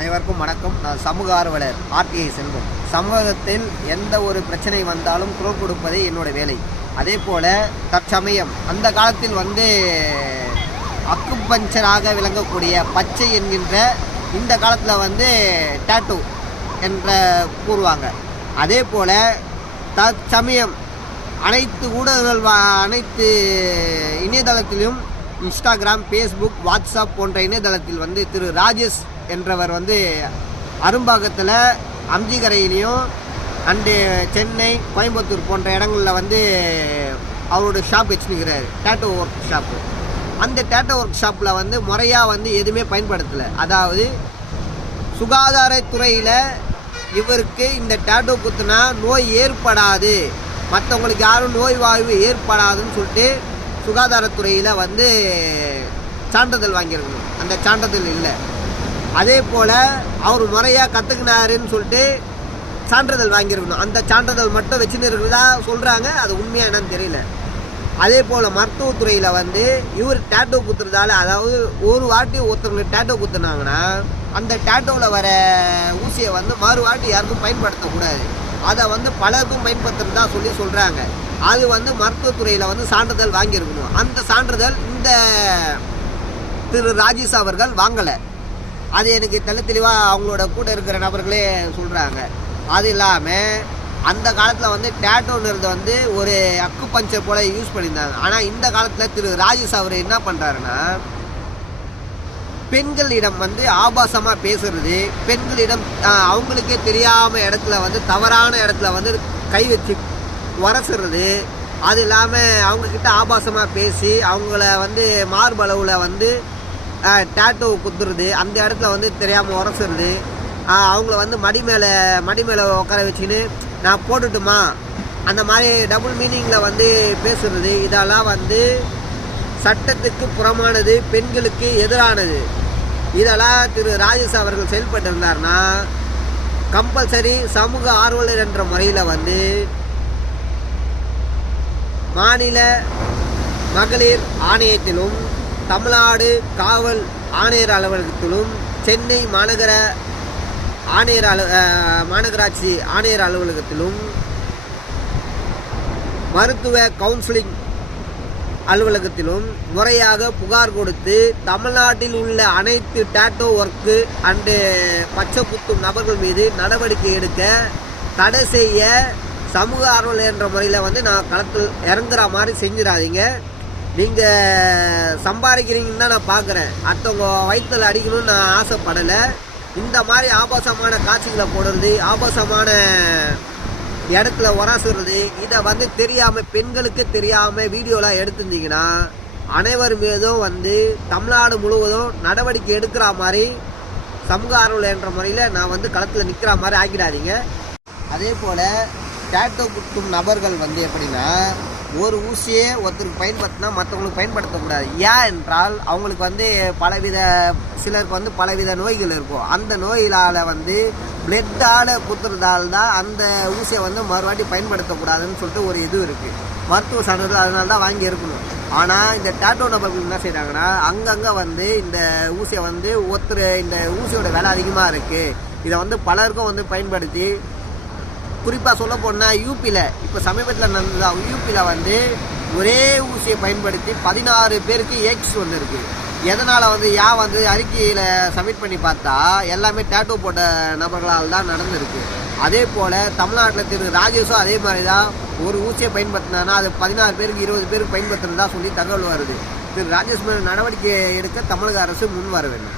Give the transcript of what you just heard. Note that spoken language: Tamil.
அனைவருக்கும் வணக்கம். நான் சமூக ஆர்வலர் ஆர்டிஐ செல்வம். சமூகத்தில் எந்த ஒரு பிரச்சனை வந்தாலும் குரல் கொடுப்பதே என்னோட வேலை. அதே போல் தற்சமயம் அந்த காலத்தில் அக்குபஞ்சராக விளங்கக்கூடிய பச்சை என்கின்ற இந்த காலத்தில் டேட்டூ என்ற கூறுவாங்க. அதே போல் தற்சமயம் அனைத்து ஊடகங்கள் அனைத்து இணையதளத்திலும் இன்ஸ்டாகிராம், ஃபேஸ்புக், வாட்ஸ்அப் போன்ற இணையதளத்தில் திரு ராஜேஷ் என்றவர் அரும்பாக்கத்தில் அம்ஜிகரையிலையும் அண்டு சென்னை, கோயம்புத்தூர் போன்ற இடங்களில் அவரோட ஷாப் வச்சுருக்கிறார், டேட்டோ ஒர்க் ஷாப்பு. அந்த டேட்டோ ஒர்க் ஷாப்பில் முறையாக எதுவுமே பயன்படுத்தலை. அதாவது சுகாதாரத்துறையில் இவருக்கு இந்த டேட்டோ குத்துனா நோய் ஏற்படாது, மற்றவங்களுக்கு யாரும் நோய் வாய்வு ஏற்படாதுன்னு சொல்லிட்டு சுகாதாரத்துறையில் சான்றிதழ் வாங்கியிருக்கணும். அந்த சான்றிதழ் இல்லை. அதே போல் அவர் முறையாக கற்றுக்கினாருன்னு சொல்லிட்டு சான்றிதழ் வாங்கியிருக்கணும். அந்த சான்றிதழ் மட்டும் வச்சுன்னு இருக்கிறதா சொல்கிறாங்க. அது உண்மையாக என்னன்னு தெரியல. அதே போல் மருத்துவத்துறையில் இவர் டேட்டோ குத்துறதால, அதாவது ஒரு வாட்டி ஒருத்தவங்களுக்கு டேட்டோ குத்துனாங்கன்னா அந்த டேட்டோவில் வர ஊசியை மறு வாட்டி யாருக்கும் பயன்படுத்தக்கூடாது. அதை பலருக்கும் பயன்படுத்துறதா சொல்கிறாங்க. அது மருத்துவத்துறையில் சான்றிதழ் வாங்கியிருக்கணும். அந்த சான்றிதழ் இந்த திரு ராஜேஷ் அவர்கள் வாங்கலை. அது எனக்கு தெளிவாக அவங்களோட கூட இருக்கிற நபர்களே சொல்கிறாங்க. அது இல்லாமல் அந்த காலத்தில் டேட்டோன்றது ஒரு அக்கு பஞ்சர் போல் யூஸ் பண்ணியிருந்தாங்க. ஆனால் இந்த காலத்தில் திரு ராஜேஷ் அவர் என்ன பண்ணுறாருன்னா, பெண்களிடம் ஆபாசமாக பேசுறது, பெண்களிடம் அவங்களுக்கே தெரியாமல் இடத்துல தவறான இடத்துல கை வச்சு உரசுறது, அது இல்லாமல் அவங்கக்கிட்ட ஆபாசமாக பேசி அவங்கள மார்பளவில் டேட்டோ குத்துறது, அந்த இடத்துல தெரியாமல் உரசுறது, அவங்கள மடி மேலே உட்கார வச்சுன்னு நான் போட்டுட்டுமா அந்த மாதிரி டபுள் மீனிங்கில் பேசுறது, இதெல்லாம் சட்டத்துக்கு புறமானது, பெண்களுக்கு எதிரானது. இதெல்லாம் திரு ராஜேஷ் அவர்கள் செயல்பட்டு இருந்தார்னா கம்பல்சரி சமூக ஆர்வலர் என்ற முறையில் மாநில மகளிர் ஆணையத்திலும், தமிழ்நாடு காவல் ஆணையர் அலுவலகத்திலும், சென்னை மாநகராட்சி ஆணையர் அலுவலகத்திலும், மருத்துவ கவுன்சிலிங் அலுவலகத்திலும் முறையாக புகார் கொடுத்து தமிழ்நாட்டில் உள்ள அனைத்து டேட்டோ ஒர்க்கு அண்டு பச்சை குத்தும் நபர்கள் மீது நடவடிக்கை எடுக்க தடை செய்ய சமூக ஆர்வலர் என்ற முறையில் நான் களத்தில் இறங்குற மாதிரி செஞ்சிடாதீங்க. நீங்கள் சம்பாதிக்கிறீங்கன்னு தான் நான் பார்க்குறேன். அடுத்தவங்க வயிற்றில் அடிக்கணும்னு நான் ஆசைப்படலை. இந்த மாதிரி ஆபாசமான காட்சிகளை போடுறது, ஆபாசமான இடத்துல உராசுறது, இதை தெரியாமல், பெண்களுக்கு தெரியாமல் வீடியோலாம் எடுத்துருந்தீங்கன்னா அனைவர் மீதும் தமிழ்நாடு முழுவதும் நடவடிக்கை எடுக்கிற மாதிரி சமூக ஆர்வலர் என்ற முறையில் நான் களத்தில் நிற்கிற மாதிரி ஆக்கிடாதீங்க. அதே போல் டேட்டோ குத்தும் நபர்கள் எப்படின்னா, ஒரு ஊசியே ஒருத்தருக்கு பயன்படுத்தினா மற்றவங்களுக்கு பயன்படுத்தக்கூடாது. ஏன் என்றால் அவங்களுக்கு சிலருக்கு பலவித நோய்கள் இருக்கும். அந்த நோயிலால் பிளட்டால் குத்துறதால் தான் அந்த ஊசியை மறுவாட்டி பயன்படுத்தக்கூடாதுன்னு சொல்லிட்டு ஒரு இது இருக்குது, மருத்துவ சான்றிதழ். அதனால தான் வாங்கி இருக்கணும். ஆனால் இந்த டேட்டோ நபர்கள் என்ன செய்கிறாங்கன்னா, அங்கங்கே இந்த ஊசியை ஒருத்தர் இந்த ஊசியோட விலை அதிகமாக இருக்குது, இதை பலருக்கும் பயன்படுத்தி, குறிப்பாக சொல்ல போனால் யூபியில் இப்போ சமீபத்தில் நடந்ததா, யூபியில் ஒரே ஊசியை பயன்படுத்தி 16 பேருக்கு எய்ட்ஸ் இருக்குது. எதனால் அறிக்கையில் சப்மிட் பண்ணி பார்த்தா எல்லாமே டேட்டோ போட்ட நபர்களால் தான் நடந்திருக்கு. அதே போல் தமிழ்நாட்டில் திரு ராஜேஷும் அதே மாதிரி தான் ஒரு ஊசியை பயன்படுத்தினா அது 16 பேருக்கு 20 பேருக்கு பயன்படுத்துறதா சொல்லி தகவல் வருது. திரு ராஜேஷ் மேல் நடவடிக்கை எடுக்க தமிழக அரசு முன் வர வேண்டும்.